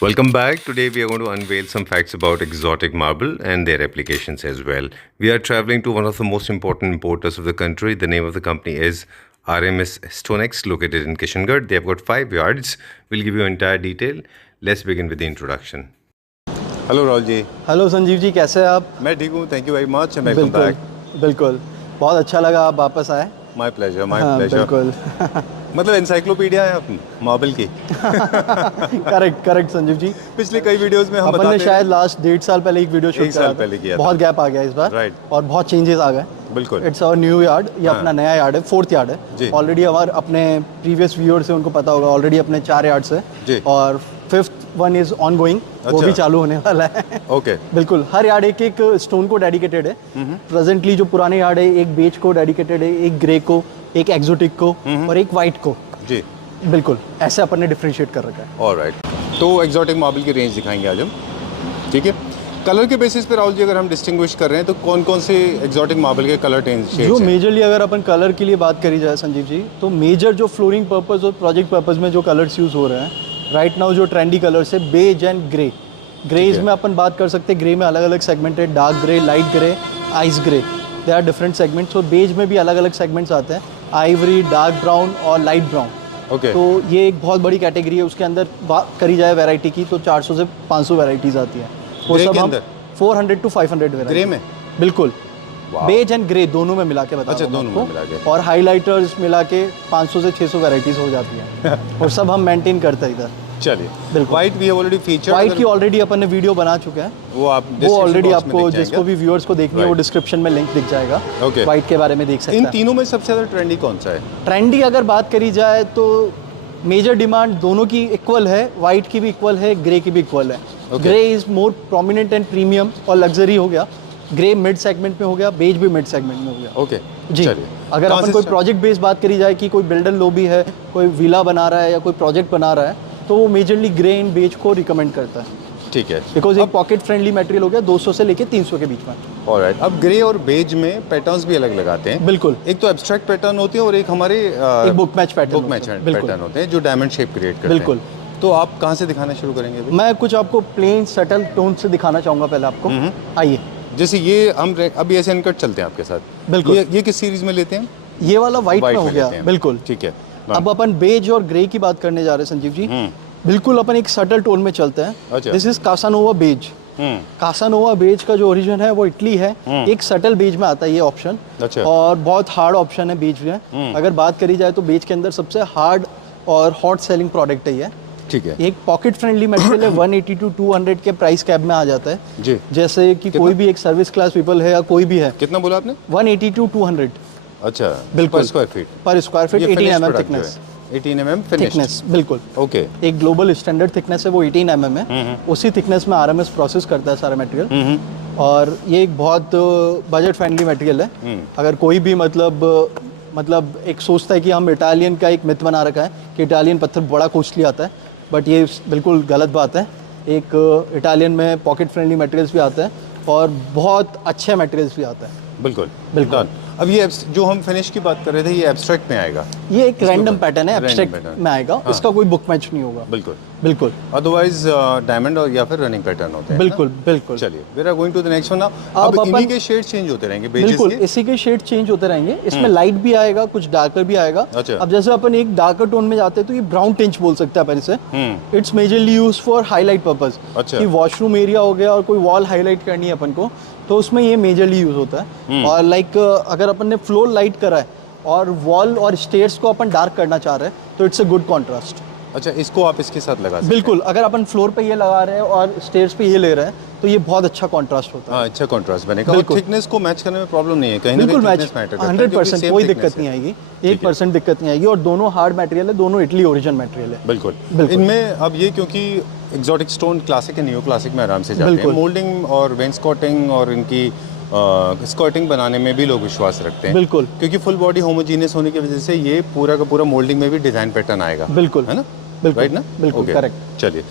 Welcome back. Today we are going to unveil some facts about exotic marble and their applications as well. We are traveling to one of the most important importers of the country. The name of the company is RMS Stonex, located in Kishangarh. They have got 5 yards. We'll give you entire detail. Let's begin with the introduction. Hello Rahul ji. Hello Sanjeev ji, कैसे हैं आप? मैं ठीक हूँ. Thank you very much and welcome back. बिल्कुल बहुत अच्छा लगा आप वापस आए. My pleasure. My हाँ, pleasure. बिल्कुल. मतलब एनसाइक्लोपीडिया है अपनी मार्बल की. करेक्ट संजीव जी. पिछले कई वीडियोस में हम अपन ने शायद लास्ट 1.5 साल पहले एक वीडियो शूट साल पहले किया था. बहुत गैप आ गया इस बार. राइट. और बहुत चेंजेस आ गए. बिल्कुल. It's our new yard. ये अपना नया यार्ड है, 4th यार्ड है. ऑलरेडी हमारे अपने प्रीवियस व्यूअर्स से उनको पता होगा, ऑलरेडी अपने 4 यार्ड्स है और 5th one is on going. वो भी चालू होने वाला है. ओके. बिल्कुल. हर यार्ड एक एक स्टोन को डेडिकेटेड है. प्रेजेंटली जो पुराने यार्ड है, एक बेज को डेडिकेटेड है, एक ग्रे को, एक एक्सोटिक को और एक वाइट को. जी बिल्कुल. ऐसे अपन ने डिफरेंशिएट कर रखा है. ऑलराइट. तो एक्सोटिक मार्बल की रेंज दिखाएंगे आज हम. ठीक है. कलर के बेसिस पे राहुल जी अगर हम डिस्टिंग्विश कर रहे हैं तो कौन कौन से एक्सोटिक मार्बल के कलर शेड्स हैं? जो मेजरली अगर अपन कलर के लिए बात करी जाए संजीव जी, तो मेजर जो फ्लोरिंग पर्पस और प्रोजेक्ट पर्पस में जो कलर्स यूज़ हो रहे हैं राइट नाउ, जो ट्रेंडी कलर्स है बेज एंड ग्रे. ग्रेज में अपन बात कर सकते हैं. ग्रे में अलग अलग सेगमेंट है. Dark grey, light grey, ice grey. They are different segments. और बेज में भी अलग अलग सेगमेंट्स आते हैं. आइवरी, डार्क ब्राउन और लाइट ब्राउन. ओके. तो ये एक बहुत बड़ी कैटेगरी है. उसके अंदर बात करी जाए वैरायटी की तो 400 से 500 वैरायटीज आती है. वो सब हम 400 to 500 वैरायटी. ग्रे में बिल्कुल. बेज एंड ग्रे दोनों में मिला के बता. अच्छा, दोनों में मिला के. और हाइलाइटर्स मिला के 500 से 600 वैरायटीज हो जाती है. और सब हम मेंटेन करते हैं इधर. चलिए. बिल्कुल. वाइट भी ऑलरेडी फीचर. वाइट की ऑलरेडी अपन ने वीडियो बना चुके हैं. वो ऑलरेडी आपको जिसको भी व्यूअर्स को देखनी है वो डिस्क्रिप्शन में लिंक दिख जाएगा. वाइट के बारे में देख सकते हैं. इन तीनों में सबसे ज़्यादा ट्रेंडी कौन सा है? ट्रेंडी अगर बात करी जाए तो मेजर डिमांड दोनों की इक्वल है. वाइट की भी इक्वल है, ग्रे की भी इक्वल है. Grey is more prominent and premium और लग्जरी हो गया. ग्रे मिड सेगमेंट में हो गया. बेज भी मिड सेगमेंट में हो गया. ओके जी. अगर अपन कोई प्रोजेक्ट बेस्ड बात करी जाए कि कोई बिल्डर लॉबी है, कोई विला बना रहा है या कोई प्रोजेक्ट बना रहा है, तो वो मेजरली ग्रे एंड बेज को रिकमेंड करता है. ठीक है. बिकॉज एक पॉकेट फ्रेंडली मटेरियल हो गया. 200 से लेके 300 के बीच में. ऑलराइट. अब ग्रे और बेज में पैटर्न्स भी अलग लगाते हैं. बिल्कुल. एक तो एब्स्ट्रैक्ट पैटर्न होती है और एक हमारे एक बुक मैच पैटर्न होते हैं जो डायमंड शेप क्रिएट करते हैं. बिल्कुल. तो आप कहाँ से दिखाना शुरू करेंगे अभी? मैं कुछ आपको प्लेन सटल टोन से दिखाना चाहूँगा पहले आपको. आइए. जैसे ये हम अभी ऐसे अनकट चलते हैं आपके साथ. बिल्कुल. ये किस सीरीज में लेते हैं? ये वाला वाइट में हो गया. बिल्कुल. ठीक है. अब अपन बेज और ग्रे की बात करने जा रहे हैं संजीव जी. बिल्कुल. अपन एक सटल टोन में चलते हैं. This is Casanova beige. Casanova beige का जो ओरिजिन है वो इटली है. एक सटल बेज में आता है ये ऑप्शन. और बहुत हार्ड ऑप्शन है बेज में. अगर बात करी जाए तो बेज के अंदर सबसे हार्ड और हॉट सेलिंग प्रोडक्ट है ये. ठीक है. एक पॉकेट फ्रेंडली मटेरियल है. 180 to 200 के प्राइस कैब में आ जाता है. जी. जैसे कि कोई भी एक सर्विस क्लास पीपल है या कोई भी है. कितना बोला आपने? 180 to 200. अच्छा. बिल्कुल. पर square feet. 18 mm thickness. 18 mm thickness. बिल्कुल. ओके. एक ग्लोबल स्टैंडर्ड थिकनेस है वो 18 mm है. उसी थिकनेस में आरएमएस प्रोसेस करता है सारा मटेरियल. और ये एक बहुत बजट फ्रेंडली मटेरियल है. अगर कोई भी मतलब एक सोचता है कि हम इटालियन का एक मिथ बना रखा है कि इटालियन पत्थर बड़ा कॉस्टली आता है, बट ये बिल्कुल गलत बात है. एक इटालियन में पॉकेट फ्रेंडली मटेरियल्स भी आते हैं और बहुत अच्छे मटेरियल्स भी आते हैं. बिल्कुल. बिल्कुल. अब ये जो हम फिनिश की बात कर रहे थे ये एब्स्ट्रैक्ट में आएगा. ये एक रैंडम पैटर्न है. एब्स्ट्रैक्ट में आएगा. इसका कोई बुक मैच नहीं होगा. बिल्कुल. बिल्कुल. अदरवाइज डायमंड और या फिर रनिंग पैटर्न होते हैं. बिल्कुल. बिल्कुल. चलिए we are going to the next one now. अब इन्हीं के शेड चेंज होते रहेंगे. बिल्कुल. इसी के शेड चेंज होते रहेंगे. इसमें लाइट भी आएगा, कुछ डार्कर भी आएगा. अब जैसे अपन एक डार्कर टोन में जाते हैं तो ये ब्राउन टिंच बोल सकते हैं अपन इसे. It's majorly use for highlight purpose. कि वॉशरूम एरिया हो गया और कोई वॉल हाईलाइट करनी है अपन को, तो उसमें ये मेजरली यूज होता है. और लाइक अगर अपन ने फ्लोर लाइट करा है और वॉल और स्टेयर्स को अपन डार्क करना चाह रहे हैं तो इट्स अ गुड कॉन्ट्रास्ट. अच्छा. इसको आप इसके साथ लगा सकते हैं. बिल्कुल. अगर अपन फ्लोर पे ये लगा रहे हैं और स्टेयर्स पे ये ले रहे हैं तो ये बहुत अच्छा कॉन्ट्रास्ट होता है. हाँ, अच्छा कॉन्ट्रास्ट बनेगा. और थिकनेस को मैच करने में प्रॉब्लम नहीं है. कहीं ना कहीं थिकनेस मैटर करता है. 100% कोई दिक्कत नहीं आएगी. 1% दिक्कत नहीं आएगी. और दोनों हार्ड मटेरियल है. दोनों इटली ओरिजिन मटेरियल है. बिल्कुल. इनमें अब ये क्योंकि exotic stone classic and new classic में आराम से जाते हैं. मोल्डिंग और वेंस्कॉटिंग और इनकी स्कर्टिंग बनाने में भी लोग विश्वास रखते हैं. बिल्कुल. क्योंकि फुल बॉडी होमोजीनियस होने की वजह से ये पूरा का पूरा मोल्डिंग में भी डिजाइन पैटर्न आएगा. बिल्कुल. है ना? बिल्कुल. राइट ना? बिल्कुल. करेक्ट. चलिए.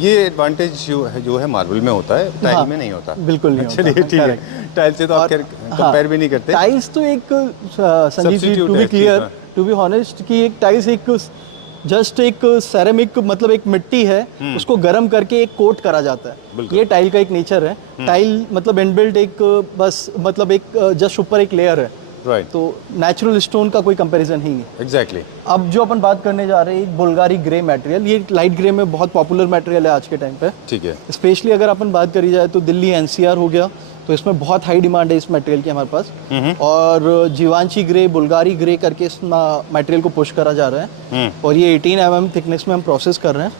ये एडवांटेज जो है मार्बल में होता है, टाइल में नहीं होता. बिल्कुल नहीं. चलिए ठीक है. टाइल से तो आप कंपेयर भी नहीं करते. टाइल्स तो एक Sanjeev ji, to be clear, to be honest, कि एक टाइल्स एक जस्ट एक सेरेमिक मतलब एक मिट्टी है, उसको गर्म करके एक कोट करा जाता है। बिल्कुल। ये टाइल का एक नेचर है। टाइल मतलब इनबिल्ट एक बस मतलब एक जस्ट ऊपर एक लेयर है, राइट, तो नेचुरल स्टोन का कोई कंपैरिजन ही नहीं है। एग्जैक्टली। अब जो अपन बात करने जा रहे हैं एक बुल्गारी ग्रे मटेरियल, ये लाइट ग्रे में बहुत पॉपुलर मटेरियल है आज के टाइम पे। ठीक है, स्पेशली अगर अपन बात करी जाए तो दिल्ली एनसीआर हो गया, तो इसमें बहुत हाई डिमांड है इस मटेरियल की हमारे पास। और जीवांशी ग्रे, बुल्गारी ग्रे करके इस मटेरियल को पुश करा जा रहा है। और ये 18 mm थिकनेस में हम प्रोसेस कर रहे हैं।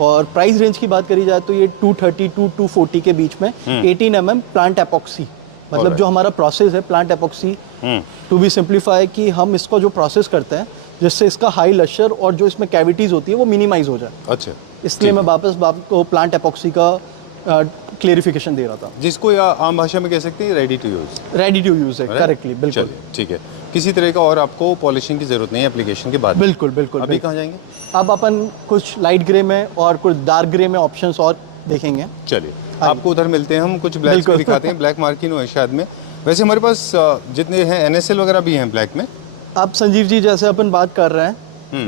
और प्राइस रेंज की बात करी जाए तो ये 230 टू 240 के बीच में 18 mm प्लांट एपॉक्सी, मतलब जो हमारा प्रोसेस है plant epoxy to be simplify, कि हम इसको जो प्रोसेस करते हैं जिससे इसका हाई लश्यर और जो इसमें कैविटीज होती है वो मिनिमाइज हो जाए। अच्छा, इसलिए मैं वापस आपको प्लांट एपॉक्सी का क्लेरिफिकेशन दे रहा था। जिसको या आम भाषा में कह सकते हैं ready to use. Ready to use है, करेक्टली, बिल्कुल। चलिए, ठीक है। किसी तरह का और आपको पॉलिशिंग की जरूरत नहीं है एप्लीकेशन के बाद? बिल्कुल बिल्कुल। अभी कहाँ जाएंगे? अब अपन कुछ लाइट ग्रे में और कुछ डार्क ग्रे में ऑप्शंस और देखेंगे। चलिए, आपको उधर मिलते हैं, हम कुछ ब्लैक भी दिखाते हैं। ब्लैक मार्किनो है शायद में। वैसे हमारे पास जितने हैं NSL वगैरह भी हैं ब्लैक में। अब संजीव जी जैसे अपन बात कर रहे हैं,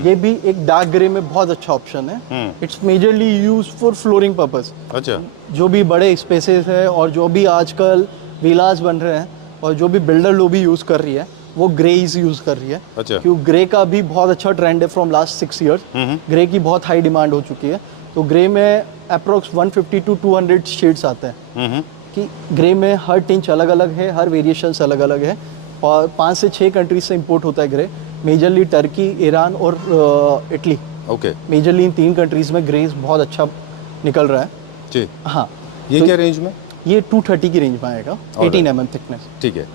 ये भी एक डार्क ग्रे में बहुत अच्छा ऑप्शन है। It's majorly use for flooring purpose. अच्छा, जो भी बड़े स्पेसेस है और जो भी आजकल विलास बन रहे हैं और जो भी बिल्डर लोग भी यूज कर रही है वो ग्रे यूज कर रही है। अच्छा, क्योंकि ग्रे का भी बहुत अच्छा ट्रेंड है फ्रॉम लास्ट 6 ईयर्स। ग्रे की बहुत हाई डिमांड हो चुकी है, तो ग्रे में अप्रोक्स 150 टू 200 शेड्स आते हैं। कि ग्रे में हर टिंच अलग अलग है, हर वेरिएशंस अलग अलग है, और 5 से 6 कंट्रीज से इंपोर्ट होता है ग्रे, मेजरली टर्की, ईरान और Italy. Okay, majorly in 3 countries में ग्रेस बहुत अच्छा निकल रहा है। जी। हाँ, ये तो क्या रेंज में? ये 230 की रेंज में आएगा, 18 mm थिकनेस। ठीक है।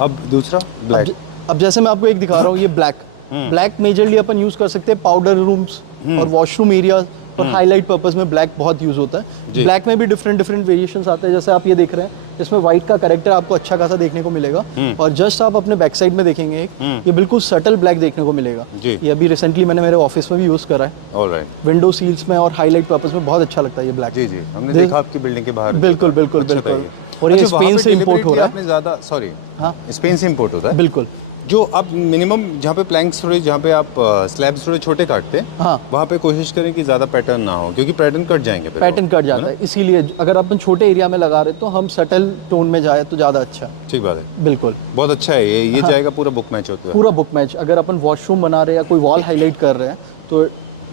अब दूसरा ब्लैक। अब जैसे मैं आपको एक दिखा रहा हूँ, ये ब्लैक मेजरली अपन यूज कर सकते हैं पाउडर रूम्स और वॉशरूम एरिया और हाईलाइट पर्पस में ब्लैक बहुत यूज होता है। ब्लैक में भी डिफरेंट डिफरेंट आते हैं, जैसे आप ये देख रहे हैं, इसमें व्हाइट का कैरेक्टर आपको अच्छा खासा देखने को मिलेगा। और जस्ट आप अपने बैक साइड में देखेंगे ये बिल्कुल सटल ब्लैक देखने को मिलेगा। ये अभी रिसेंटली मैंने मेरे ऑफिस में भी यूज करा है। ऑलराइट। विंडो सील्स में और हाईलाइट पर्पस में बहुत अच्छा लगता है ये ब्लैक। जी जी, हमने देखा आपकी बिल्डिंग के बाहर। बिल्कुल बिल्कुल बिल्कुल। और ये स्पेन से इंपोर्ट हो रहा है। आपने ज़्यादा, सॉरी, हाँ, स्पेन से इंपोर्ट होता है। बिल्कुल। जो अब मिनिमम जहाँ पे प्लैंक्स थोड़े, जहाँ पे आप स्लैब्स थोड़े छोटे काटते हैं, हाँ, वहाँ पे कोशिश करें कि ज़्यादा पैटर्न ना हो, क्योंकि पैटर्न कट जाएंगे। पैटर्न कट जाता है, इसीलिए अगर अपन छोटे एरिया में लगा रहे तो हम सटल टोन में जाए तो ज़्यादा अच्छा है। ठीक बात है, बिल्कुल। बहुत अच्छा है ये। हाँ, जाएगा पूरा बुक मैच होता है। पूरा बुक मैच। अगर अपन वॉशरूम बना रहे हैं या कोई वॉल हाईलाइट कर रहे हैं तो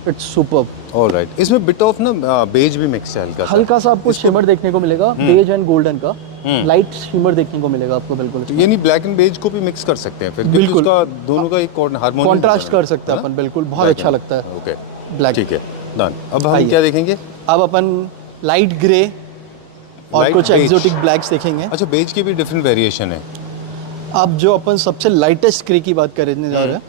इट्स सुपर्ब। ऑलराइट। इसमें बिट ऑफ ना बेज भी मिक्स है, हल्का सा आपको शिमर देखने को मिलेगा, बेज एंड गोल्डन का लाइट शिमर देखने को मिलेगा आपको। बिल्कुल, यानी ब्लैक एंड बेज को भी मिक्स कर सकते हैं फिर, बिल्कुल। उसका दोनों का एक हार्मोनी कॉन्ट्रास्ट कर सकते हैं अपन। बिल्कुल, बहुत अच्छा लगता है। Okay, black. ठीक है, डन। अब हम क्या देखेंगे? अब अपन लाइट ग्रे और कुछ एक्सोटिक ब्लैक्स देखेंगे। अच्छा, बेज की भी डिफरेंट वेरिएशन है। अब जो अपन सबसे लाइटेस्ट ग्रे की बात करने जा रहे हैं,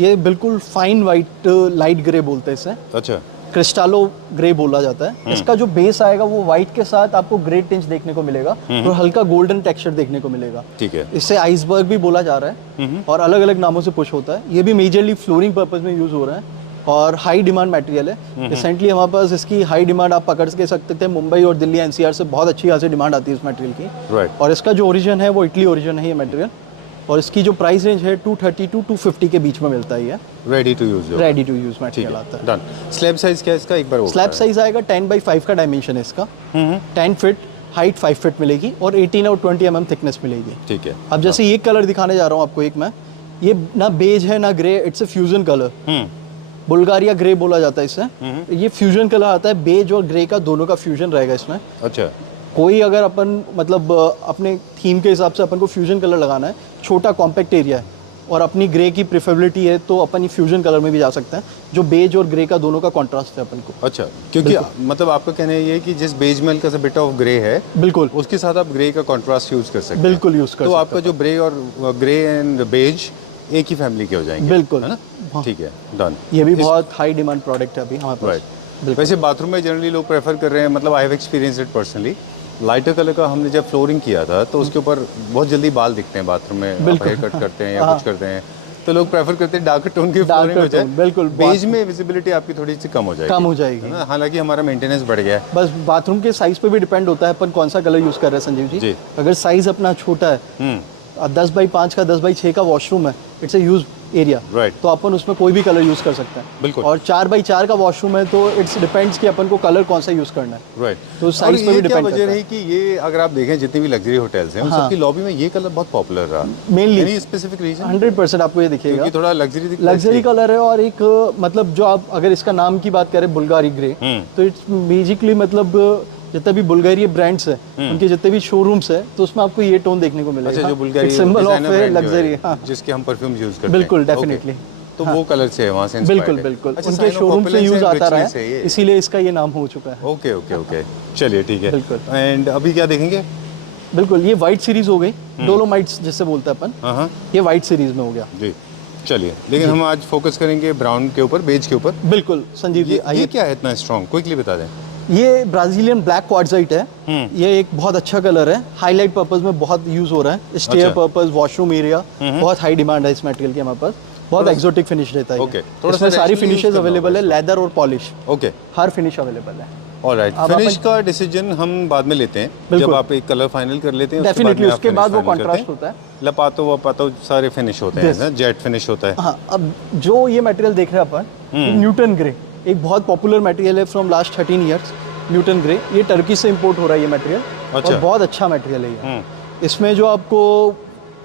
ये बिल्कुल फाइन वाइट लाइट ग्रे बोलते हैं इसे। अच्छा, क्रिस्टालो ग्रे बोला जाता है। इसका जो बेस आएगा वो व्हाइट के साथ आपको ग्रे टिंच देखने को मिलेगा और हल्का गोल्डन टेक्सचर देखने को मिलेगा। ठीक है। इससे आइसबर्ग भी बोला जा रहा है और अलग अलग नामों से पुश होता है। ये भी मेजरली फ्लोरिंग पर्पस में यूज हो रहा है और हाई डिमांड मटेरियल है। रिसेंटली हमारे पास इसकी हाई डिमांड आप पकड़ के सकते थे, मुंबई और दिल्ली एनसीआर से बहुत अच्छी यहाँ से डिमांड आती है इस मटेरियल की। राइट। और इसका जो ओरिजिन है वो इटली ओरिजिन है ये मटेरियल, और इसकी जो प्राइस रेंज है 230 टू 250 के बीच में मिलता है। Ready to use, ready to use material आता है। डन। स्लैब साइज क्या है इसका एक बार? स्लैब साइज आएगा 10x5 का डायमेंशन है इसका। 10 फीट हाइट, 5 फीट मिलेगी और 18 और 20 mm थिकनेस मिलेगी। ठीक है। अब जैसे ये कलर दिखाने जा रहा हूँ आपको एक मैं, ये ना बेज है ना grey, it's a fusion colour. Bulgaria grey बोला जाता है इससे। ये फ्यूजन कलर आता है, बेज और ग्रे का दोनों का फ्यूजन रहेगा इसमें। अच्छा, कोई अगर अपन मतलब अपने थीम के हिसाब से अपन को फ्यूजन कलर लगाना है, छोटा कॉम्पैक्ट एरिया है और अपनी ग्रे की प्रेफरेबिलिटी है, तो अपन ये फ्यूजन कलर में भी जा सकते हैं, जो बेज और ग्रे का दोनों का कॉन्ट्रास्ट है अपन को। अच्छा, क्योंकि मतलब आपका कहना ये है कि जिस बेज में हल्का सा बिट ऑफ ग्रे है, बिल्कुल, उसके साथ आप ग्रे का कॉन्ट्रास्ट यूज कर सकते हैं। बिल्कुल यूज कर तो सकते आपका जो ग्रे एंड बेज एक ही फैमिली के हो जाएंगे। बिल्कुल, है ना? ठीक है, डन। ये भी बहुत हाई डिमांड प्रोडक्ट है अभी हमारे पास। वैसे बाथरूम में जनरली लोग प्रेफर कर रहे हैं, मतलब I have experience it personally, lighter colour का हमने जब फ्लोरिंग किया था तो उसके ऊपर बहुत जल्दी बाल दिखते हैं बाथरूम में, हेयर कट करते हैं या कुछ करते हैं, तो लोग प्रेफर करते हैं डार्क टोन की फ्लोरिंग हो जाए। बिल्कुल, बेज में विजिबिलिटी आपकी थोड़ी सी कम हो जाएगी, ना? हालांकि हमारा मेंटेनेंस बढ़ गया है। बस बाथरूम के साइज पे भी डिपेंड होता है अपन कौन सा कलर यूज कर रहे हैं संजीव जी। अगर साइज अपना छोटा है, 10x5 का 10x6 का वॉशरूम है, it's a use area, Right. तो अपन उसमें कोई भी कलर यूज़ कर सकते हैं। बिल्कुल। और 4x4 का वॉशरूम है, तो इट्स डिपेंड्स कि अपन को कलर कौन सा यूज़ करना है। राइट, तो size पे भी depend वजह करता रही कि ये अगर आप देखें जितनी भी लग्जरी होटल्स हैं उन हाँ। सबकी लॉबी में ये कलर बहुत पॉपुलर रहा। Mainly। Any specific reason? 100% आपको ये दिखेगा, क्योंकि थोड़ा लग्जरी दिखता है लग्जरी इसलिए। कलर है। और एक मतलब जो आप अगर इसका नाम की बात करें बुल्गारी ग्रे, तो इट्स बेसिकली मतलब जितने भी बुल्गारी ब्रांड्स है उनके जितने भी शोरूम्स है, तो उसमें आपको ये टोन देखने को मिलेगा। अच्छा, जो Bulgari symbol of designer brand जो लग्जरी, है, हाँ जिसके हम परफ्यूम यूज करते हैं। बिल्कुल, Okay। डेफिनेटली। तो वो कलर से है वहाँ से inspired बिल्कुल है। बिल्कुल, अच्छा, उनके sign of शोरूम से opulence यूज and आता रहा richness है ये। है, इसीलिए इसका ये नाम हो चुका है। ओके ओके ओके, चलिए ठीक है। बिल्कुल। एंड अभी क्या देखेंगे? बिल्कुल, ये वाइट सीरीज हो गई, डोलोमाइट्स जिससे बोलते हैं अपन, हाँ ये वाइट सीरीज में हो गया। जी, चलिए। लेकिन हम आज फोकस करेंगे ब्राउन के ऊपर, बेज के ऊपर। बिल्कुल संजीव जी, ये आइए। क्या है इतना स्ट्रॉन्ग, क्विकली बता दें। ये ब्राजीलियन ब्लैक क्वार्ट्जाइट है। ये एक बहुत अच्छा कलर है, हाईलाइट पर्पस में बहुत यूज हो रहा है, स्टेयर अच्छा। पर्पस, वॉशरूम एरिया, बहुत हाई डिमांड है इस मटेरियल की हमारे पास। बहुत एक्सोटिक फिनिश रहता है ये। Okay, थोड़ा इसमें सा सारी rationally फिनिशेस use करना अवेलेबल है, होगा लेदर और पॉलिश, ओके, हर फिनिश अवेलेबल है। ऑलराइट। अब फिनिश अपन- का डिसीजन हम बाद में लेते हैं, जब बिल्कुल। आप एक कलर फाइनल कर लेते हैं। Definitely, उसके बाद वो कॉन्ट्रास्ट contrast होता है। लपातो वपातो सारे फिनिश होते हैं Yes। ना, जेट फिनिश होता है। हाँ, अब जो ये मटेरियल देख रहे हैं अपन, न्यूटन ग्रे, एक बहुत पॉपुलर मटेरियल है from last 13 years. Newton grey ये टर्की से इंपोर्ट हो रहा है ये मटेरियल, अच्छा। और बहुत अच्छा मटेरियल है ये। इसमें जो आपको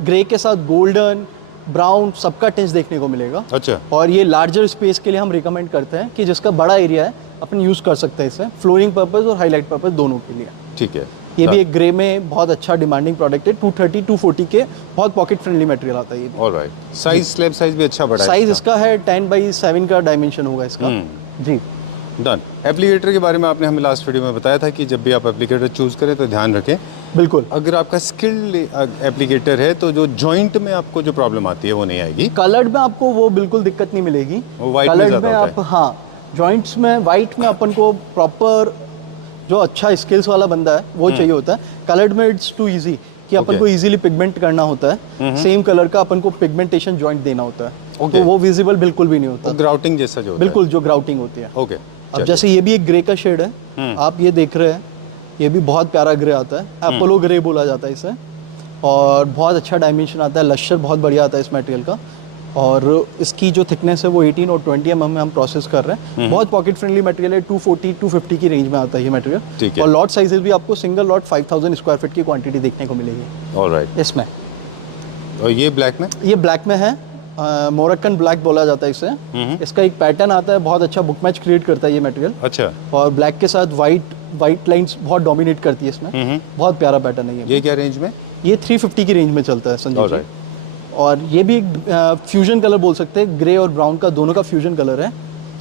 ग्रे के साथ गोल्डन, ब्राउन सबका टेंच देखने को मिलेगा। अच्छा, और ये लार्जर स्पेस के लिए हम रिकमेंड करते हैं कि जिसका बड़ा एरिया है अपन यूज़ कर सकते हैं इसे, फ्लोरिंग पर्पस और हाईलाइट पर्पस दोनों के लिए। ठीक है। ये भी एक ग्रे में बहुत अच्छा डिमांडिंग प्रोडक्ट है, 230 240 के, बहुत पॉकेट फ्रेंडली मटेरियल आता है ये। ऑलराइट, साइज स्लैब साइज भी अच्छा बड़ा है। साइज इसका है 10x7 का डायमेंशन होगा इसका। जी डन। एप्लीकेटर के बारे में आपने हमें लास्ट वीडियो में बताया था कि जब भी आप एप्लीकेटर चूज करें तो ध्यान रखें, बिल्कुल। अगर आपका स्किल्ड एप्लीकेटर है तो जो जॉइंट में आपको जो प्रॉब्लम आती है वो नहीं आएगी। कलर्ड में आपको वो बिल्कुल दिक्कत नहीं मिलेगी। वो white में कलर्ड ज़्यादा में होता आप, हाँ, जॉइंट्स में वाइट में अपन को प्रॉपर जो अच्छा स्किल्स वाला बंदा है वो चाहिए होता है। कलर्ड में इट्स टू इजी कि अपन Okay। को इजीली पिगमेंट करना होता है, सेम कलर का अपन को पिगमेंटेशन जॉइंट देना होता है, Okay। तो वो विजिबल बिल्कुल भी नहीं होता। ग्राउटिंग जैसा जो होता बिल्कुल, जो ग्राउटिंग होती है। है। ओके, अब जैसे ये भी एक ग्रे का शेड है, आप ये देख रहे हैं, ये भी बहुत प्यारा ग्रे आता है, एपोलो ग्रे बोला जाता है इसे, और बहुत अच्छा डायमेंशन आता है, लश्चर बहुत बढ़िया आता है इस मटेरियल का। और इसकी जो थिकनेस है वो 18 और 20 mm में हम प्रोसेस कर रहे हैं। बहुत पॉकेट फ्रेंडली मटेरियल है, 240 250 की रेंज में आता है ये ठीक मटेरियल। है। और लॉट साइजेस भी आपको सिंगल लॉट 5000 स्क्वायर फीट की क्वांटिटी देखने को मिलेगी ऑलराइट। इसमें। और ये ब्लैक में? ये ब्लैक में है, मोरक्कन ब्लैक बोला जाता है इसे। इसका एक पैटर्न आता है, बहुत अच्छा बुक मैच क्रिएट करता है ये मटेरियल, अच्छा, और ब्लैक के साथ वाइट लाइंस बहुत डोमिनेट करती है इसमें। बहुत प्यारा पैटर्न है ये क्या रेंज में? ये 350 की रेंज में चलता है संजीव जी। Alright। और ये भी एक फ्यूजन कलर बोल सकते हैं, ग्रे और ब्राउन का दोनों का फ्यूजन कलर है,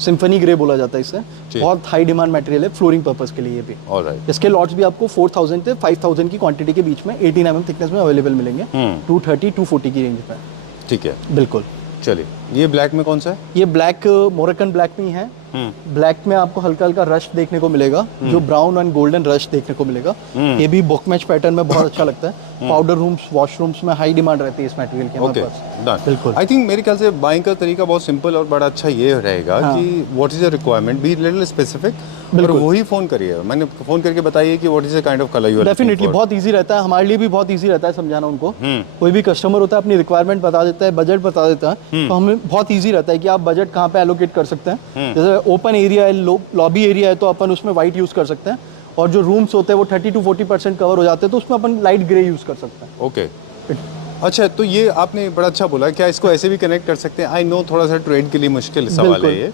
सिम्फनी ग्रे बोला जाता है इसे। ठीक। बहुत हाई डिमांड मटेरियल है फ्लोरिंग पर्पस के लिए ये भी। ऑलराइट, इसके लॉट्स भी आपको 4000 से 5000 की क्वांटिटी के बीच में 18 mm थिकनेस में अवेलेबल मिलेंगे, 230 240 की रेंज में। ठीक है। बिल्कुल। चलिए, ये ब्लैक में कौन सा है? ये ब्लैक मोरक्कन ब्लैक में ही है। ब्लैक में आपको हल्का हल्का रश देखने को मिलेगा, जो ब्राउन एंड गोल्डन रश देखने को मिलेगा। ये भी बुक मैच पैटर्न में बहुत अच्छा लगता है। पाउडर रूम्स, वॉशरूम्स में हाई डिमांड रहती है इस मटेरियल की ओके, हमारे पास। डन। बिल्कुल। आई थिंक मेरे ख्याल से बाइंग का तरीका बहुत सिंपल और बड़ा अच्छा ये रहेगा कि what is the requirement, be little specific, और वही फोन करिए। मैंने फोन करके बताइए कि what is the kind of colour you are looking definitely for. बहुत इजी रहता है, हमारे लिए भी बहुत इजी रहता है समझाना उनको। कोई भी कस्टमर होता है अपनी रिक्वायरमेंट बता देता है, बजट बता देता है, तो हमें बहुत इजी रहता है कि आप बजट कहाँ पे एलोकेट कर सकते हैं। जैसे ओपन एरिया है, लॉबी एरिया है, तो अपन उसमें वाइट यूज कर सकते हैं, और जो रूम्स होते हैं वो 30 to 40% कवर हो जाते हैं, तो उसमें अपन लाइट ग्रे यूज कर सकते हैं। ओके, अच्छा, तो ये आपने बड़ा अच्छा बोला। क्या इसको ऐसे भी कनेक्ट कर सकते हैं? आई नो थोड़ा सा ट्रेड के लिए मुश्किल सवाल है बिल्कुल। ये।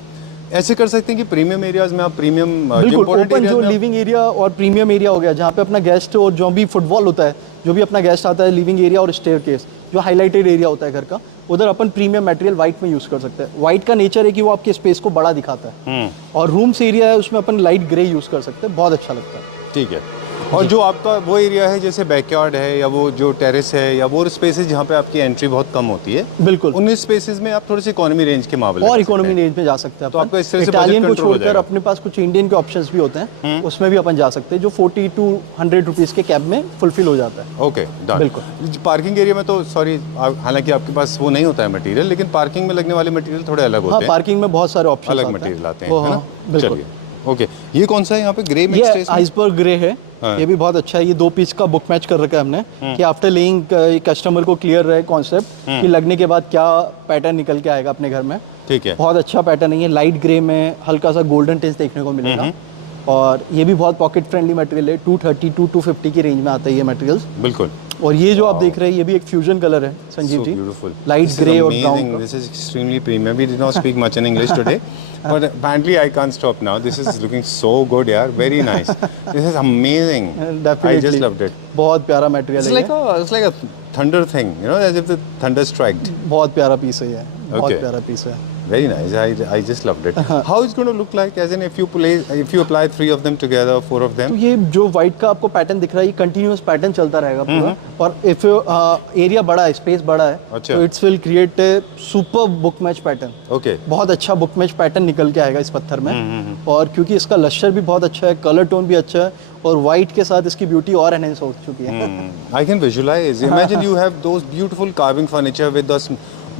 ऐसे कर सकते हैं कि प्रीमियम एरियाज में आप प्रीमियम बिल्कुल, ओपन जो लिविंग एरिया और प्रीमियम एरिया हो गया, जहाँ पे अपना गेस्ट और जो भी फुटबॉल होता है, जो भी अपना गेस्ट आता है, लिविंग एरिया और स्टेयरकेस जो हाईलाइटेड एरिया होता है घर का, उधर अपन प्रीमियम मटेरियल व्हाइट में यूज कर सकते हैं। व्हाइट का नेचर है कि वो आपके स्पेस को बड़ा दिखाता है, और रूम्स एरिया है उसमें अपन लाइट ग्रे यूज कर सकते हैं, बहुत अच्छा लगता है। ठीक है। और जो आपका वो एरिया है जैसे बैकयार्ड है या वो जो टेरेस है या वो स्पेसेस जहाँ पे आपकी एंट्री बहुत कम होती है, बिल्कुल, उन स्पेसेस में आप थोड़ी सी इकोनॉमी रेंज के मामले और इकोनॉमी रेंज में जा सकते हैं। तो आपका इस तरह से इटालियन budget को control हो छोड़कर जाएगा। अपने पास कुछ इंडियन के ऑप्शंस भी होते हैं, उसमें भी अपन जा सकते हैं, जो 40 to 100 रुपीज के कैब में फुलफिल हो जाता है। Okay, done. बिल्कुल। पार्किंग एरिया में तो सॉरी, हालांकि आपके पास वो नहीं होता है मटेरियल, लेकिन पार्किंग में लगने वाले मटेरियल थोड़े अलग हाँ, होते हैं। पार्किंग में बहुत सारे ऑप्शन अलग मटेरियल आते हैं, वो, है ना? हाँ, बिल्कुल। चलिए, ओके। ये कौन सा है यहाँ पे ग्रे ये मिक्स? आइसबर्ग ग्रे है, ये भी बहुत अच्छा है। ये 2 पीस का बुक मैच कर रखा है हमने कि आफ्टर लेइंग कस्टमर को क्लियर रहे कॉन्सेप्ट कि लगने के बाद क्या पैटर्न निकल के आएगा अपने घर में। ठीक है। बहुत अच्छा पैटर्न है ये, लाइट ग्रे में हल्का सा गोल्डन टेस्ट देखने को मिलेगा। और ये भी बहुत पॉकेट फ्रेंडली मटेरियल है, 230 टू 250 की रेंज में आता है ये मटेरियल्स। बिल्कुल। और ये जो आप देख रहे हैं ये भी एक फ्यूजन कलर है Sanjeev So ji, beautiful. Light This is grey और amazing. Brown. This is extremely premium. We did not speak much in English today, but apparently I can't stop now. This is looking so good, yaar. Very nice. This is amazing. I just loved it. बहुत प्यारा material है ये। It's like a thunder thing, you know, as if the thunder struck. बहुत प्यारा piece है ये, बहुत Okay. प्यारा पीस है। Very nice. I just loved it. How it's going to look like? As in, if you apply 3 of them together, 4 of तो them. ये जो व्हाइट का आपको पैटर्न दिख रहा है ये कंटिन्यूअस पैटर्न चलता रहेगा पूरा। और इफ एरिया बड़ा है, स्पेस बड़ा है, अच्छा। तो it's will create a super book match pattern. Okay. बहुत अच्छा बुक मैच पैटर्न निकल के आएगा इस पत्थर में। और क्योंकि इसका लश्कर भी बहुत अच्छा है, कलर टोन भी अच्छा है, और व्हाइट के साथ इसकी ब्यूटी और एनहेंस हो चुकी है। I can visualize. Imagine you have those beautiful carving furniture with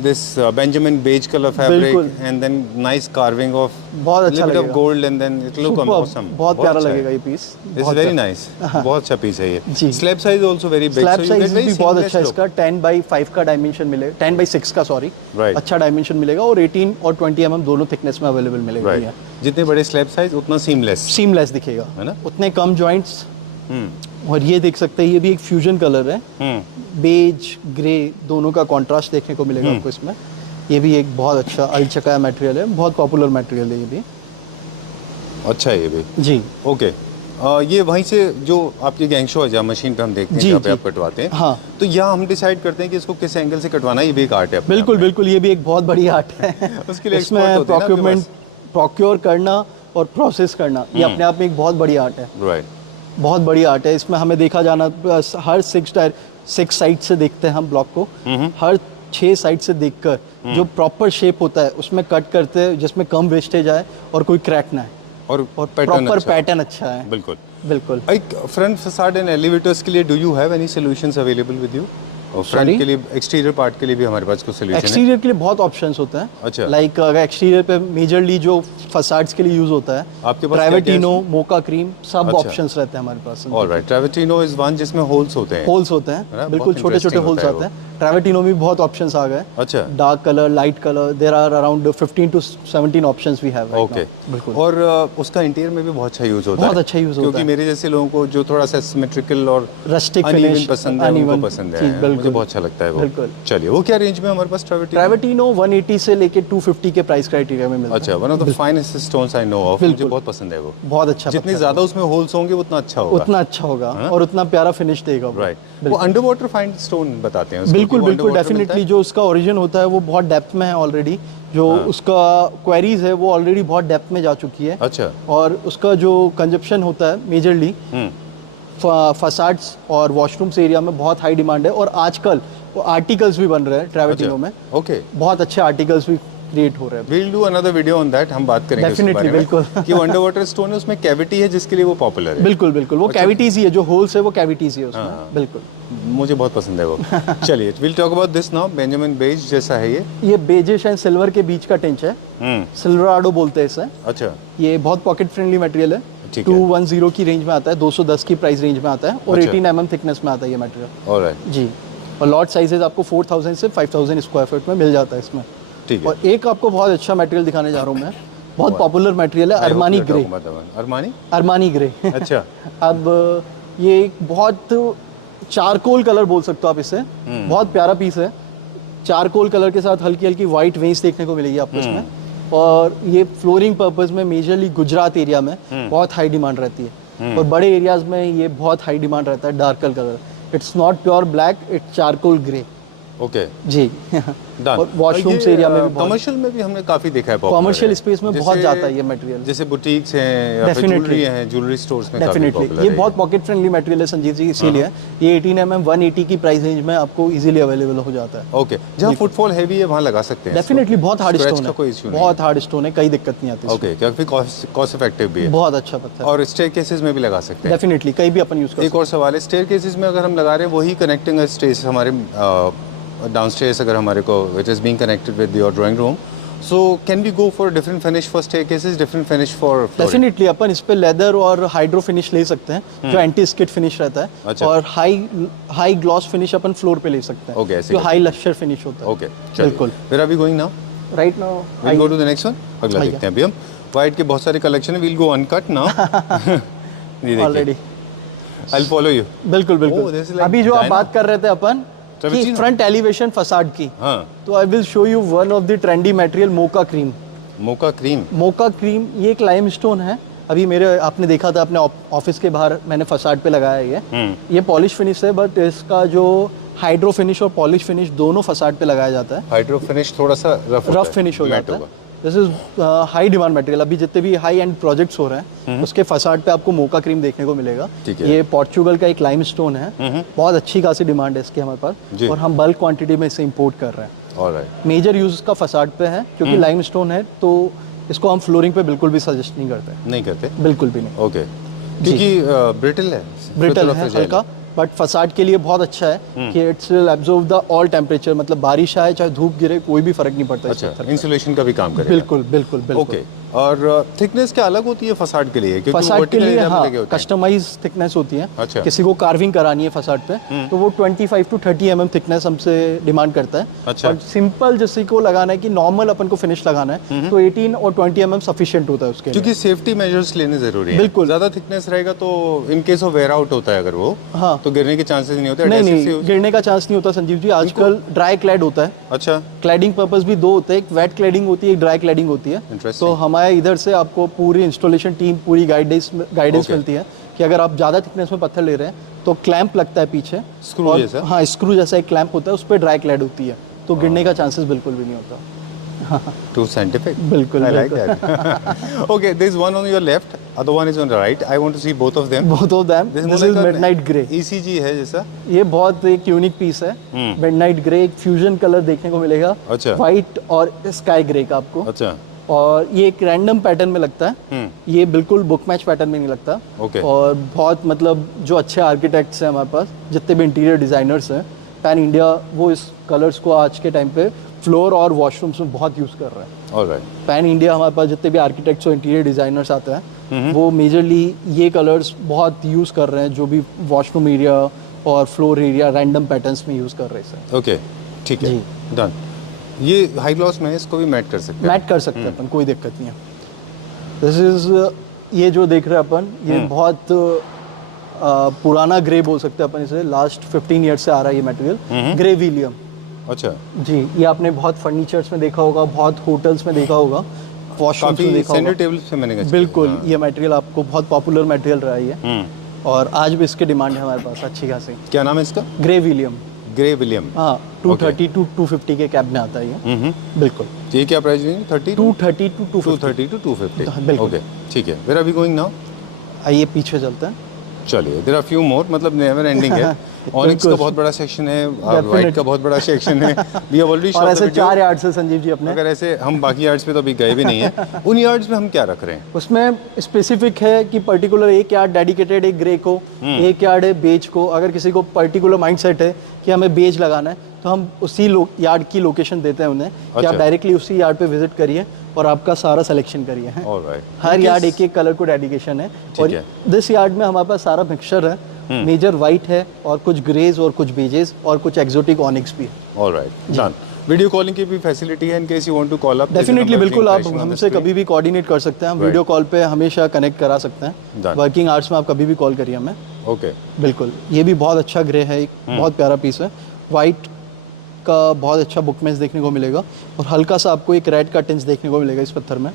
this Benjamin beige color fabric बिल्कुल। and then nice carving of बहुत अच्छा little bit of लगेगा। gold and then it look Superb, awesome. बहुत प्यारा अच्छा है। लगेगा ये piece. This is very nice. बहुत अच्छा पीस है ये। जी। Slab size also very big. Slab so you size get very भी बहुत seamless अच्छा है look. इसका, 10/5 का डायमेंशन मिलेगा, 10/6 का सॉरी। Right. अच्छा डायमेंशन मिलेगा और 18 और 20 mm दोनों थिकनेस में अवेलेबल मिलेगा ये। Right. जितने बड़े slab size उतना seamless. सीमलेस दिखेगा, है ना? उतने कम जॉइंट्स। और ये देख सकते हैं ये भी एक फ्यूजन कलर है, बेज ग्रे दोनों का कॉन्ट्रास्ट देखने को मिलेगा आपको इसमें। ये भी एक बहुत अच्छा अलचका मटेरियल है, बहुत पॉपुलर मटेरियल है ये भी। अच्छा है ये भी। जी ओके। ये वहीं से जो आपकी गैंग शो है जहाँ मशीन पे हम देखते हैं जी, जहाँ पे जी। आप कटवाते हैं, हाँ। तो यहाँ हम डिसाइड करते हैं कि इसको किस एंगल से कटवाना है। ये भी एक आर्ट है अपने बिल्कुल आप में। बिल्कुल, ये भी एक बहुत बड़ी आर्ट है। उसके लिए expert इसमें होते हैं ना आपके प्रोक्योरमेंट, प्रोक्योर करना और प्रोसेस करना ये अपने आप में एक बहुत बड़ी आर्ट है। Right. बहुत बड़ी आर्ट है। इसमें हमें देखा जाना हर 6 साइड से देखते हैं हम ब्लॉक को, हर 6 साइड से देखकर जो प्रॉपर शेप होता है उसमें कट करते हैं जिसमें कम वेस्टेज आए और कोई क्रैक ना आए और और पैटर्न प्रॉपर अच्छा है। पैटर्न अच्छा है। बिल्कुल। बिल्कुल। एक फ्रंट फसाड एंड एलिवेटर्स के लिए do you have any solutions available with you? और फ्रंट Sorry? के लिए, एक्सटीरियर पार्ट के लिए भी हमारे पास कुछ सॉल्यूशन है? एक्सटीरियर के लिए बहुत ऑप्शंस होते हैं। अच्छा। लाइक अगर एक्सटीरियर पे मेजरली जो फसाड्स के लिए यूज होता है, आपके पास क्या-क्या है ट्रैवेटिनो, इसमें? मोका क्रीम, सब अच्छा। ऑप्शंस रहते हैं हमारे पास। ऑलराइट। ट्रैवेटिनो इज वन जिसमें होल्स होते हैं। होल्स होते है ना? हैं, बिल्कुल बहुत छोटे छोटे interesting होल्स होता है आते हैं। ट्रैवेटिनो में भी बहुत ऑप्शंस आ गए। अच्छा। Dark colour, light colour, there are around 15 to 17 options we have right okay. Now. बिल्कुल। और उसका इंटीरियर में भी बहुत अच्छा यूज होता है। बहुत अच्छा use होता क्योंकि है। मेरे जैसे लोगों को जो थोड़ा सा सिमेट्रिकल और Rustic uneven finish, पसंद है, उनको uneven पसंद चीज़, है। बिल्कुल। मुझे बहुत अच्छा लगता है वो। बिल्कुल। चलिए, वो क्या रेंज में हमारे पास ट्रैवेटिनो? ट्रैवेटिनो 180 से लेके 250 के प्राइस क्राइटेरिया में मिलता है। अच्छा, one of the finest stones I know of. मुझे बिल्कुल। बहुत पसंद है वो। बहुत अच्छा जितने पत्थर ज्यादा उसमें होल्स होंगे उतना अच्छा होगा। उतना अच्छा होगा और उतना प्यारा फिनिश देगा वो। राइट। वो अंडर वाटर फाइंड स्टोन बताते हैं उसको, बिल्कुल कि वो बिल्कुल, underwater मिलता डेफिनेटली जो उसका ओरिजिन होता है वो बहुत डेप्थ में है ऑलरेडी। जो उसका क्वेरीज है वो ऑलरेडी बहुत डेप्थ में जा चुकी है। है? अच्छा। और उसका जो कंजप्शन होता है मेजरली फसाड्स और वॉशरूम्स एरिया में बहुत हाई डिमांड है। और आजकल वो आर्टिकल्स भी बन रहे हैं ट्रैवेटिनो में, ओके। बहुत अच्छे आर्टिकल्स भी क्रिएट हो रहे हैं। We'll do another video on that. हम बात करेंगे उसके Definitely, बारे में बिल्कुल। कि वो अंडर वाटर स्टोन है, उसमें कैविटी है जिसके लिए वो पॉपुलर है। बिल्कुल बिल्कुल, वो कैविटीज ही है, जो होल्स है वो कैविटीज ही है उसमें। बिल्कुल। मुझे बहुत पसंद है वो। चलिए, we'll talk about this now. Benjamin beige जैसा है ये। ये बेजिश एंड सिल्वर के बीच का टिंच है, सिल्वराडो बोलते हैं इसे। अच्छा। ये बहुत पॉकेट फ्रेंडली मटेरियल है। ठीक है। 210 की रेंज में आता है, 210 की प्राइस रेंज में आता है और अच्छा। 18 mm थिकनेस में आता है ये मटेरियल। ऑलराइट। जी। और लॉट साइजेस आपको 4000 से 5000 स्क्वायर फीट में मिल जाता है इसमें। ठीक है। और एक आपको बहुत अच्छा मटेरियल दिखाने जा रहा हूँ मैं, बहुत पॉपुलर मटेरियल है, Armani grey. Armani? Armani grey. अच्छा। अब ये एक बहुत चारकोल कलर बोल सकते हो आप इसे, बहुत प्यारा पीस है। चारकोल कलर के साथ हल्की हल्की वाइट वेंस देखने को मिलेगी आपको इसमें। और ये फ्लोरिंग पर्पस में मेजरली गुजरात एरिया में बहुत हाई डिमांड रहती है और बड़े एरियाज में ये बहुत हाई डिमांड रहता है dark colour. It's not pure black, it's charcoal grey. Okay. जी। और वॉशरूम्स एरिया में भी कमर्शियल में भी हमने काफी देखा है। कमर्शियल स्पेस में बहुत जाता है ये मटेरियल। जैसे बुटीक्स हैं या फिर ज्वेलरी हैं, ज्वेलरी स्टोर्स में काफी डेफिनेटली पॉपुलर ये है। बहुत पॉकेट फ्रेंडली मटेरियल है संजीव जी, इसीलिए ये 18 mm 180 की प्राइस रेंज में आपको इजीली अवेलेबल हो जाता है। ओके। जहाँ फुटफॉल हैवी है वहाँ लगा सकते हैं। डेफिनेटली बहुत हार्ड Scratch स्टोन का कोई है, issue नहीं बहुत हार्ड स्टोन है, कई दिक्कत नहीं आती। ओके, क्योंकि कॉस्ट इफेक्टिव भी है। बहुत अच्छा पत्थर है, और स्टेयरकेसेस में भी लगा सकते हैं। डेफिनेटली कहीं भी अपन यूज कर एक और सवाल है, स्टेयरकेसेस में अगर हम लगा रहे हैं वही कनेक्टिंग स्टेज हमारे डाउनस्टेयर्स, अगर हमारे को which is being connected with your drawing room, So can we go for different finish for staircases, different finish for flooring? Definitely अपन इस पे लेदर और हाइड्रो फिनिश ले सकते हैं जो एंटी स्किड फिनिश रहता है अच्छा। और हाई ग्लॉस फिनिश अपन फ्लोर पे ले सकते हैं Okay, ऐसे जो करते हाई लश्चर फिनिश होता है Okay, चलिए। बिल्कुल। Where are we going now? Right now We'll go to the next one. अगला आइए। देखते हैं अभी हम। White के बहुत सारे कलेक्शन है। We'll go uncut now. ये देखिए। Already I'll follow you. बिल्कुल Oh, बिल्कुल this is like अभी जो आप Dyna. बात कर रहे थे अपन कि Travertine? फ्रंट एलिवेशन फसाड की हाँ। तो I will show you one of the trendy material mocha cream. Mocha cream. Mocha cream ये एक लाइमस्टोन है। अभी मेरे आपने देखा था अपने ऑफिस के बाहर मैंने फसाड पे लगाया है ये पॉलिश फिनिश है बट इसका जो हाइड्रो फिनिश और पॉलिश फिनिश दोनों फसाड पे लगाया जाता है। हाइड्रो फिनिश थोड़ा सा रफ फिनिश हो जाता है। This is high demand material. अभी जितने भी हाई एंड प्रोजेक्ट्स हो रहे हैं उसके फसाड पे आपको मोका क्रीम देखने को मिलेगा। ठीक है। ये पोर्चुगल का एक लाइमस्टोन है। बहुत अच्छी खासी डिमांड है इसकी हमारे जी। पास और हम बल्क क्वांटिटी में इसे इंपोर्ट कर रहे हैं। ऑलराइट। मेजर यूज इसका फसाड पे है क्योंकि लाइमस्टोन है तो इसको हम फ्लोरिंग पे बिल्कुल भी सजेस्ट नहीं करते। नहीं करते? बिल्कुल भी नहीं। ओके। क्योंकि ब्रिटल है। ब्रिटल है हल्का बट फसाड के लिए बहुत अच्छा है कि it's will absorb the all temperature मतलब बारिश आए चाहे धूप गिरे कोई भी फर्क नहीं पड़ता। अच्छा, इंसुलेशन का भी काम करेगा। बिल्कुल बिल्कुल बिल्कुल। ओके। और थिकनेस क्या अलग होती है फसाड के लिए? क्योंकि फसाड के लिए हाँ लगे होते हैं। कस्टमाइज थिकनेस होती है। अच्छा। किसी को कार्विंग करानी है फसाड पे तो वो 25 to 30 mm थिकनेस हमसे डिमांड करता है। अच्छा। और सिंपल जैसे को लगाना है कि नॉर्मल अपन को फिनिश लगाना है तो 18 और 20 mm सफिशिएंट होता है उसके लिए। क्योंकि सेफ्टी मेजर्स लेने जरूरी है। बिल्कुल। ज्यादा थिकनेस रहेगा तो in case of wear out होता है अगर वो हाँ। तो गिरने के चांसेस नहीं होते। नहीं adhesive से नहीं गिरने का चांस नहीं होता संजीव जी। आजकल ड्राई क्लैड होता है। अच्छा। क्लैडिंग पर्पस भी दो होते हैं एक वेट क्लैडिंग होती है एक ड्राई क्लैडिंग होती है। Interesting. तो हमारे इधर से आपको पूरी इंस्टॉलेशन टीम पूरी गाइडेंस Okay. मिलती है कि अगर आप ज़्यादा थिकनेस में पत्थर ले रहे हैं तो क्लैंप लगता है पीछे Screw और- जैसा? हाँ स्क्रू जैसा एक क्लैंप होता है उस पर ड्राई क्लैड होती है तो गिरने का चांसेस बिल्कुल भी नहीं होता। Too scientific. बिल्कुल I like that. Okay, there's one on your left, other one is on the right. I want to see both of them. Both of them This is this more is like a midnight grey. ECG है जैसा। ये बहुत एक unique piece है। Midnight grey एक fusion colour देखने को मिलेगा अच्छा। व्हाइट और स्काई ग्रे का आपको। अच्छा। और ये एक रैंडम पैटर्न में लगता है। ये बिल्कुल बुक मैच पैटर्न में नहीं लगता। Okay. और बहुत मतलब जो अच्छे आर्किटेक्ट्स हैं हमारे पास जितने भी इंटीरियर डिजाइनर्स हैं पैन इंडिया वो इस कलर्स को आज के टाइम पे फ्लोर और वॉशरूम्स में बहुत यूज़ कर रहे हैं। ऑलराइट। पैन इंडिया हमारे पास जितने भी आर्किटेक्ट्स और इंटीरियर डिजाइनर्स आते हैं वो मेजरली ये कलर्स बहुत यूज़ कर रहे हैं जो भी वॉशरूम एरिया और फ्लोर एरिया रैंडम पैटर्न्स में यूज़ कर रहे हैं। ओके, ठीक है, डन। ये हाई ग्लॉस में है, इसको भी मैट कर सकते हैं। मैट कर सकते हैं अपन कोई दिक्कत नहीं है। दिस इज ये जो देख रहे हैं अपन ये बहुत पुराना ग्रे बोल सकते हैं अपन इसे। लास्ट 15 ईयर से आ रहा है ये मटेरियल ग्रे विलियम। अच्छा। जी ये आपने बहुत फर्नीचर्स में देखा होगा बहुत होटल्स में देखा होगा वॉशरूम्स में काफी देखा सेंटर होगा। टेबल्स पे मैंने बिल्कुल ये मटेरियल आपको बहुत पॉपुलर मटेरियल रहा है ये और आज भी इसकी डिमांड है हमारे पास अच्छी खासी। क्या नाम है इसका? Grey William. Grey William. हाँ 230 to 250 के कैब में आता है ये। बिल्कुल ये क्या प्राइस है? 30 230 to 250। 230 to 250। हाँ, बिल्कुल। ओके, ठीक है। Where are we going now? आइए पीछे चलते हैं। चलिए, देयर आर फ्यू मोर, मतलब नेवर एंडिंग है। ऑनिक्स का बहुत बड़ा सेक्शन है, व्हाइट का बहुत बड़ा सेक्शन है। वी हैव ऑलरेडी और ऐसे शॉट 4 यार्ड्स है संजीव जी अपने। अगर ऐसे हम बाकी यार्ड्स पे तो अभी गए भी नहीं है। उन यार्ड्स में हम क्या रख रहे हैं? उसमें स्पेसिफिक है कि पर्टिकुलर एक यार्ड डेडिकेटेड है ग्रे को एक यार्ड है बेज को। अगर किसी को पर्टिकुलर माइंडसेट है कि हमें बेज लगाना है तो हम उसी यार्ड की लोकेशन देते हैं उन्हें कि आप अच्छा। डायरेक्टली उसी यार्ड पे विजिट करिए और आपका सारा सिलेक्शन करिए। ऑलराइट। हर यार्ड एक एक कलर को डेडिकेशन है और है। दिस यार्ड में हमारे पास सारा मिक्सचर है। मेजर वाइट है और कुछ ग्रेज और कुछ बेजेस और कुछ एक्सोटिक ऑनिक्स भी है। Alright, done. वीडियो कॉलिंग की भी फैसिलिटी है in case you want to call up. Definitely बिल्कुल आप हमसे कभी भी कोऑर्डिनेट कर सकते हैं। हम वीडियो कॉल पे हमेशा कनेक्ट करा सकते हैं। Done. वर्किंग आवर्स में आप कभी भी कॉल करिए हमें। ओके, बिल्कुल ये भी बहुत अच्छा ग्रे है एक बहुत प्यारा पीस है। वाइट का बहुत अच्छा बुक मैच देखने को मिलेगा और हल्का सा आपको एक रेड का टिंच देखने को मिलेगा इस पत्थर में।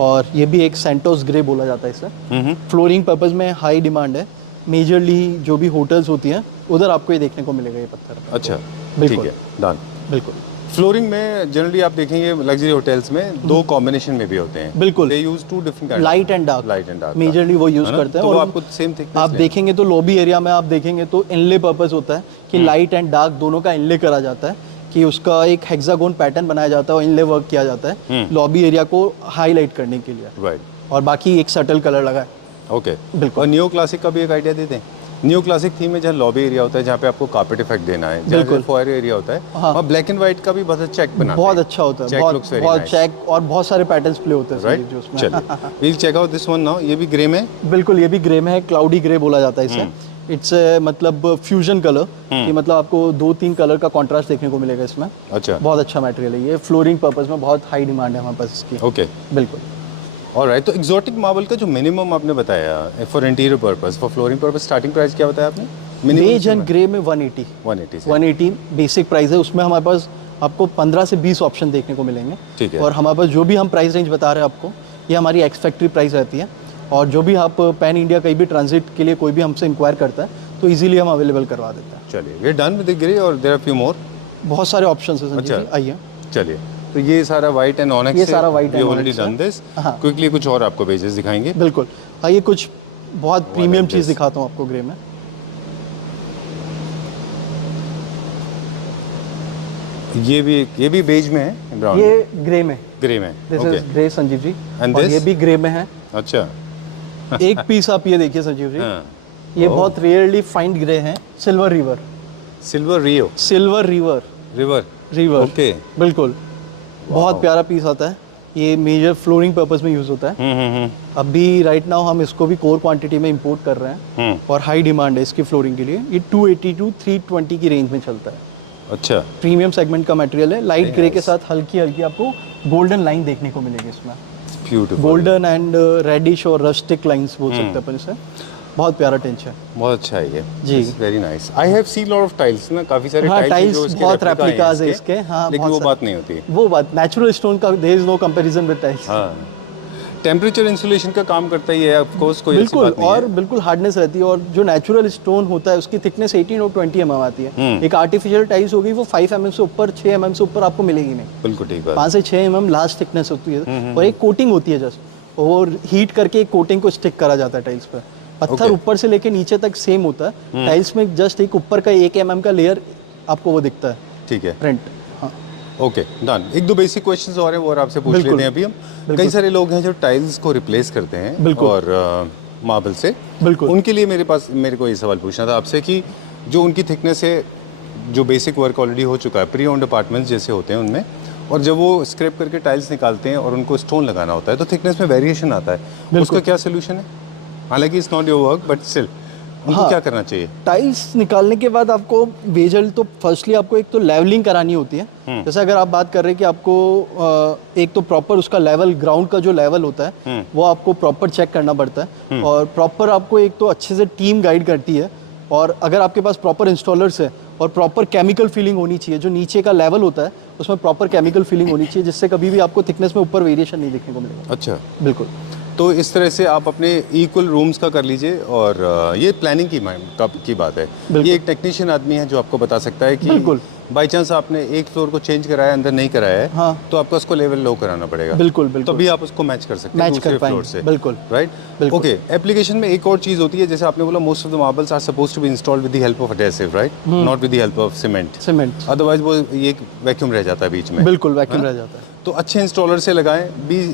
और ये भी एक सेंटोस ग्रे बोला जाता है इसे। फ्लोरिंग पर्पस में हाई डिमांड है। मेजरली जो भी होटल्स होती हैं उधर आपको ये देखने को मिलेगा ये पत्थर। अच्छा, ठीक बिल्कुल। है, डन। बिल्कुल फ्लोरिंग में जनरली आप देखेंगे लग्जरी होटल्स में दो कॉम्बिनेशन में भी होते हैं। बिल्कुल। They use to different light and dark. Light and dark majorly वो यूज करते हैं। तो और वो आपको सेम थिकनेस आप देखेंगे तो लॉबी एरिया में आप देखेंगे तो इनले पर्पस होता है कि लाइट एंड डार्क दोनों का इनले करा जाता है कि उसका एक हेक्सागोन पैटर्न बनाया जाता है और इनले वर्क किया जाता है लॉबी एरिया को हाईलाइट करने के लिए। राइट। और बाकी एक सटल कलर लगा है। ओके, बिल्कुल। और न्यू क्लासिक का भी एक आइडिया देते हैं। न्यू क्लासिक थीम में जहाँ लॉबी एरिया होता है, जहाँ पे आपको कार्पेट इफेक्ट देना है, जहाँ फॉयर एरिया होता है, वहाँ ब्लैक एंड व्हाइट का भी बहुत अच्छा चेक बनाते बहुत हैं। अच्छा होता है, Check looks very बहुत nice. चेक और बहुत सारे पैटर्न्स प्ले होते हैं राइट, जो उसमें। चलिए we'll check out this one now. ये भी ग्रे में? बिल्कुल, ये भी ग्रे में है, क्लाउडी ग्रे बोला जाता है इसे। इट्स मतलब फ्यूजन कलर, कि मतलब आपको 2-3 कलर का कॉन्ट्रास्ट देखने को मिलेगा इसमें। अच्छा, बहुत अच्छा मटेरियल है ये, फ्लोरिंग पर्पस में बहुत हाई डिमांड है हमारे पास इसकी। ओके, बिल्कुल। ऑलराइट। तो एक्सोटिक मार्बल का जो मिनिमम आपने बताया for interior purpose, for flooring purpose, starting price क्या बताया आपने? बेज एंड ग्रे में 180 180 180 बेसिक प्राइस है। उसमें हमारे पास आपको 15 से 20 ऑप्शन देखने को मिलेंगे। ठीक है। और हमारे पास जो भी हम प्राइस रेंज बता रहे हैं आपको, ये हमारी एक्स फैक्ट्री प्राइस रहती है। और जो भी आप पैन इंडिया कहीं भी ट्रांजिट के लिए कोई भी हमसे इंक्वायर करता है तो इजीली हम अवेलेबल करवा देते हैं। चलिए, we are done with the grey और देयर आर फ्यू मोर। बहुत सारे ऑप्शन है संजीव जी, आइए। चलिए, तो ये सारा वाइट एंड ऑनेक्स, ये सारा white and ऑलरेडी onyx है। Done this. हाँ। क्विकली कुछ और आपको पेजेस दिखाएंगे। बिल्कुल, आइए कुछ बहुत प्रीमियम चीज़ दिखाता हूँ आपको ग्रे में। ये भी बेज में है, ब्राउन ये ग्रे में, ग्रे में। This okay, is grey Sanjeev ji. And और this? ये भी ग्रे में है। अच्छा। एक पीस आप ये देखिए संजीव जी, हाँ, ये बहुत रेयरली फाइंड ग्रे है, सिल्वर रिवर। सिल्वर रियो सिल्वर रिवर, रिवर। ओके। बिल्कुल, बहुत प्यारा पीस आता है। ये मेजर फ्लोरिंग पर्पस में यूज होता है। अभी राइट नाउ हम इसको भी कोर क्वांटिटी में इंपोर्ट कर रहे हैं और हाई डिमांड है इसकी फ्लोरिंग के लिए। ये 280 to 320 की रेंज में चलता है। अच्छा, प्रीमियम सेगमेंट का मटेरियल है। लाइट ग्रे के साथ हल्की हल्की आपको गोल्डन लाइन देखने को मिलेगी इसमें। ब्यूटीफुल। गोल्डन एंड रेडिश और रस्टिक लाइंस बोल सकते हैं अपन इसे। बहुत प्यारा टेंच है। बहुत अच्छा है ये जी। Very nice. I have seen lot of tiles ना, काफी सारे हाँ, टाइल्स टाइल्स जो इसके बहुत रेप्लिका हैं रेप्लिकाज है इसके। हाँ, लेकिन बहुत वो सारे। बात नहीं होती। वो बात नेचुरल स्टोन का, there is no comparison with tiles. हाँ, टेम्परेचर इंसुलेशन का काम करता ही है, ऑफ कोर्स, कोई ऐसी बिल्कुल, बात नहीं और है। बिल्कुल हार्डनेस रहती है। और जो नेचुरल स्टोन होता है उसकी थिकनेस 18 और 20 mm आती है। एक आर्टिफिशियल टाइल्स होगी वो 5 mm से ऊपर, 6 mm से ऊपर आपको मिलेगी नहीं। बिल्कुल ठीक बात। 5 से 6 mm लास्ट थिकनेस होती है। और एक कोटिंग होती है जस्ट, और हीट करके एक कोटिंग को स्टिक करा जाता है टाइल्स पर। पत्थर ऊपर से लेके नीचे तक सेम होता है। टाइल्स में जस्ट एक ऊपर का 1 mm का लेयर आपको वो दिखता है, ठीक है, प्रिंट। हाँ, ओके, डन। एक दो बेसिक क्वेश्चंस और हैं वो और आपसे पूछ लेते हैं अभी हम। कई सारे लोग हैं जो टाइल्स को रिप्लेस करते हैं बिल्कुल। और मार्बल से। बिल्कुल। उनके लिए मेरे को ये सवाल पूछना था आपसे कि जो उनकी थिकनेस है, जो बेसिक वर्क ऑलरेडी हो चुका है, प्री ओन्ड अपार्टमेंट्स जैसे होते हैं उनमें, और जब वो स्क्रैप करके टाइल्स निकालते हैं और उनको स्टोन लगाना होता है तो थिकनेस में वेरिएशन आता है, उसका क्या सोल्यूशन है? हालांकि it's not your work but still उनको क्या करना चाहिए? टाइल्स निकालने के बाद आपको बेजल तो फर्स्टली आपको एक तो लेवलिंग करानी होती है। जैसे अगर आप बात कर रहे हैं कि आपको एक तो प्रॉपर उसका लेवल, ग्राउंड का जो लेवल होता है वो आपको प्रॉपर चेक करना पड़ता है। और प्रॉपर आपको एक तो अच्छे से टीम गाइड करती है। और अगर आपके पास प्रॉपर इंस्टॉलर्स है और प्रॉपर केमिकल फीलिंग होनी चाहिए, जो नीचे का लेवल होता है उसमें प्रॉपर केमिकल फीलिंग होनी चाहिए, जिससे कभी भी आपको थिकनेस में ऊपर वेरिएशन नहीं देखने को मिलेगा। अच्छा, बिल्कुल। तो इस तरह से आप अपने इक्वल रूम्स का कर लीजिए। और ये प्लानिंग की बात है। ये एक टेक्नीशियन आदमी है जो आपको बता सकता है कि बिल्कुल। बाई चांस आपने एक फ्लोर को चेंज कराया, अंदर नहीं कराया है, हाँ। तो आपको उसको लेवल लो कराना पड़ेगा। बिल्कुल, बिल्कुल। तभी आप उसको मैच कर सकते हैं मैच कर दूसरे पाएंगे, फ्लोर से। बिल्कुल। राइट, बिल्कुल। ओके। एप्लीकेशन में एक और चीज होती है, जैसे आपने बोला most of the marbles are supposed to be installed with the help of adhesive, right, not with the help of cement. Cement, otherwise वो ये एक वैक्यूम रह जाता है बीच में। बिल्कुल वैक्यूम रह जाता है। तो अच्छे इंस्टॉलर से लगाएं। Be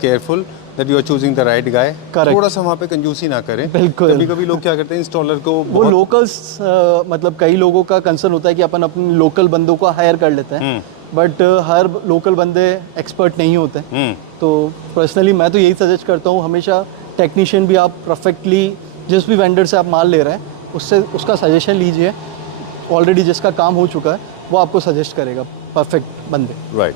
careful that you are choosing the right guy. थोड़ा सा वहाँ पे कंजूसी ना करें। बिल्कुल। कभी कभी लोग क्या करते हैं, इंस्टॉलर को वो लोकल्स, मतलब कई लोगों का कंसर्न होता है कि अपन अपने लोकल बंदों को हायर कर लेते हैं, बट हर लोकल बंदे एक्सपर्ट नहीं होते। तो पर्सनली मैं तो यही सजेस्ट करता हूँ, हमेशा टेक्नीशियन भी आप परफेक्टली, जिस भी वेंडर से आप माल ले रहे हैं उससे उसका सजेशन लीजिए। ऑलरेडी जिसका काम हो चुका है वो आपको सजेस्ट करेगा परफेक्ट बंदे। Right,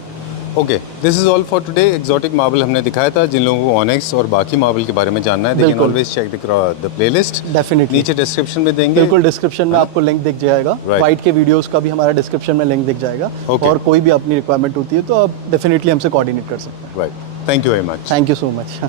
okay. This is all for today. Exotic marble हमने दिखाया था। जिन लोगों को ऑनेक्स और बाकी मार्बल के बारे में जानना है, they can always check the playlist. Definitely, नीचे डिस्क्रिप्शन में देंगे। बिल्कुल, डिस्क्रिप्शन में आपको लिंक दिख जाएगा। वाइट के वीडियोस का भी हमारा डिस्क्रिप्शन में लिंक दिख जाएगा। और कोई भी अपनी रिक्वायरमेंट होती है तो आप डेफिनेटली हमसे कोऑर्डिनेट कर सकते हैं। Right, thank you very much. Thank you so much.